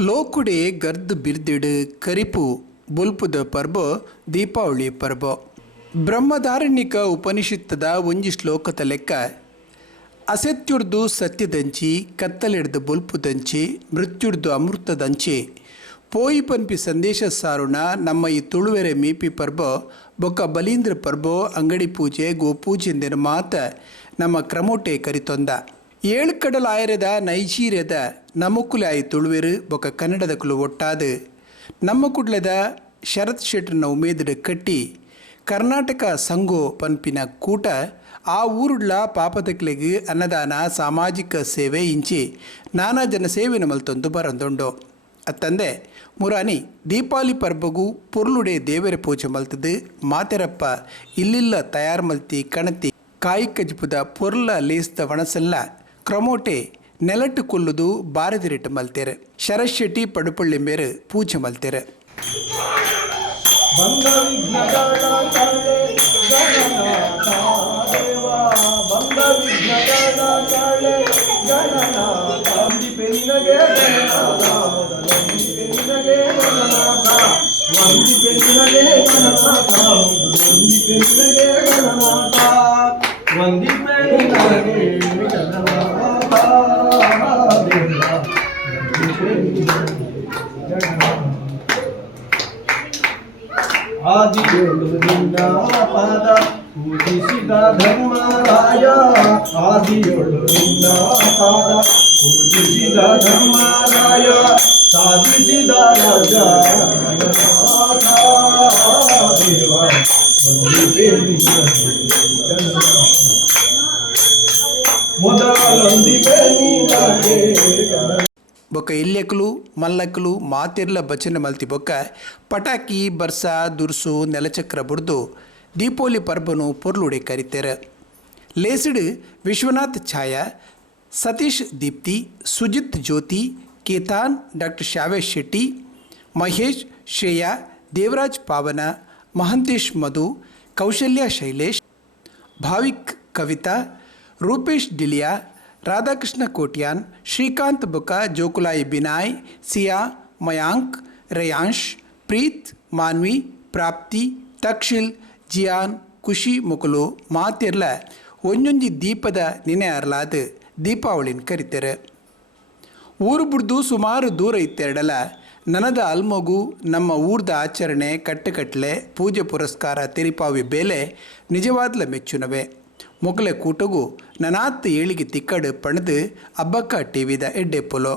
ಲೋಕುಡೆ ಗರ್ದ್ ಬಿರ್ದಿಡು ಕರಿಪು ಬುಲ್ಪುದ ಪರ್ಬ ದೀಪಾವಳಿ ಪರ್ಬ ಬ್ರಹ್ಮಧಾರಣ್ಯಕ ಉಪನಿಷತ್ತದ ಒಂಜಿ ಶ್ಲೋಕದ ಲೆಕ್ಕ ಅಸತ್ಯುರ್ದು ಸತ್ಯದಂಚಿ ಕತ್ತಲೆಡ್ದು ಬುಲ್ಪುದಂಚಿ ಮೃತ್ಯುರ್ದು ಅಮೃತದಂಚಿ ಪೋಯಿ ಪನ್ಪಿ ಸಂದೇಶ ಸಾರುಣ ನಮ್ಮ ಈ ತುಳುವೆರೆ ಮೀಪಿ ಪರ್ಬ ಬೊಕ್ಕ ಬಲೀಂದ್ರ ಪರ್ಬೋ ಅಂಗಡಿ ಪೂಜೆ ಗೋಪೂಜೆಂದಿನ ಮಾತ ನಮ್ಮ ಕ್ರಮೋಟೆ ಕರಿತೊಂದ ಆಯರದ ನೈಜೀರಿಯದ ನಮ್ಮಕುಲಾಯಿ ತುಳುವೆರು ಬೊಕ್ಕ ಕನ್ನಡದ ಕುಲು ಒಟ್ಟಾದು. ನಮ್ಮ ಕುಡ್ಲದ ಶರತ್ ಶೆಟ್ರನ ಉಮೇದಡ ಕಟ್ಟಿ ಕರ್ನಾಟಕ ಸಂಘೋ ಪನ್ಪಿನ ಕೂಟ ಆ ಊರುಡ್ಲ ಪಾಪದಕ್ಲೆಗ್ ಅನ್ನದಾನ, ಸಾಮಾಜಿಕ ಸೇವೆ ಇಂಚಿ ನಾನಾ ಜನ ಸೇವೆ ನಮ್ಮಲ್ಲಿ ತಂದು ಬರಂದೊಂಡು. ಅತ್ತಂದೆ, ಮುರಾನಿ, ದೀಪಾವಳಿ ಪರ್ಬಗು ಪೊರ್ಲುಡೆ ದೇವರ ಪೂಜೆ ಮಲ್ತದು ಮಾತೆರಪ್ಪ ಇಲ್ಲಿಲ್ಲ ತಯಾರು ಮಲ್ತಿ ಕಣತಿ ಕಾಯಿ ಕಜ್ಪುದ ಪೊರ್ಲ ಲೇಸ್ದ ವಣಸಲ್ಲ. ಕ್ರಮೋಟೆ ನೆಲಟ್ಟು ಕೊಲ್ಲುದು ಬಾರದಿರಿಟ್ಟು ಮಲ್ತೇರೆ. ಶರಶೆಟ್ಟಿ ಪಡುಪಳ್ಳಿ ಮೇರೆ ಪೂಜೆ ಮಲ್ತೇರೆ. ಬಂದ ಆದಿಯೊಳುವಿನ ಪಾದ ಪೂಜಿಸಿದ ಧರ್ಮರಾಯ ಆದಿಯೊಳುವಿನ ಪಾದ ಪೂಜಿಸಿದ ಧರ್ಮರಾಯ ಸಾಧಿಸಿದ ರಾಜ ಗಣನಾಥ ದೇವ ವಂದಿಪೆ ಬೊಕ್ಕ ಇಲ್ಲೆಕ್ಲು, ಮಲ್ಲಕ್ಲು, ಮಾತಿರ್ಲ ಬಚನೆ ಮಲ್ತಿ ಬೊಕ್ಕ ಪಟಾಕಿ, ಬರ್ಸ, ದುರ್ಸು, ನೆಲಚಕ್ರ ಬುಡ್ದು ದೀಪೋಲಿ ಪರ್ಬನು ಪೊರ್ಲುಡೆ ಕರಿತೇರೆ. ಲೇಸಿಡ್ ವಿಶ್ವನಾಥ್ ಛಾಯಾ, ಸತೀಶ್ ದೀಪ್ತಿ, ಸುಜಿತ್ ಜ್ಯೋತಿ, ಕೇತಾನ್ ಡಾಕ್ಟರ್ ಶಾವೇಶ್ ಶೆಟ್ಟಿ, ಮಹೇಶ್ ಶ್ರೇಯಾ, ದೇವರಾಜ್ ಪಾವನ, ಮಹಂತೇಶ್ ಮಧು, ಕೌಶಲ್ಯ ಶೈಲೇಶ್, ಭಾವಿಕ್ ಕವಿತಾ, ರೂಪೇಶ್ ಡಿಲಿಯಾ ರಾಧಾಕೃಷ್ಣ ಕೋಟ್ಯಾನ್, ಶ್ರೀಕಾಂತ್ ಬುಕ, ಜೋಕುಲಾಯಿ ಬಿನಾಯ್, ಸಿಯಾ, ಮಯಾಂಕ್, ರೇಯಾಂಶ್, ಪ್ರೀತ್, ಮಾನ್ವಿ, ಪ್ರಾಪ್ತಿ, ತಕ್ಷಿಲ್, ಜಿಯಾನ್, ಖುಷಿ ಮುಕುಲು ಮಾತಿರ್ಲ ಒಂಜೊಂಜಿ ದೀಪದ ನೆನೆ ಅರ್ಲಾದ ದೀಪಾವಳಿನ ಕರಿತಾರೆ. ಊರು ಬಿಡ್ದು ಸುಮಾರು ದೂರ ಇತ್ತೆರಡಲ ನನದ ಅಲ್ಮಗು ನಮ್ಮ ಊರ್ದ ಆಚರಣೆ ಕಟ್ಟುಕಟ್ಲೆ ಪೂಜೆ ಪುರಸ್ಕಾರ ತೆರಿಪಾವಿ ಬೇಲೆ ನಿಜವಾದ್ಲ ಮೆಚ್ಚುನವೆ. ಮೊಗಲೆ ಕೂಟಗೂ ನನಾತ್ ಏಳಿಗೆ ತಿಕ್ಕಡು ಪಣದು ಅಬ್ಬಕ್ಕ ಟಿವಿದ ಎಡ್ಡೆ ಪೊಲೋ.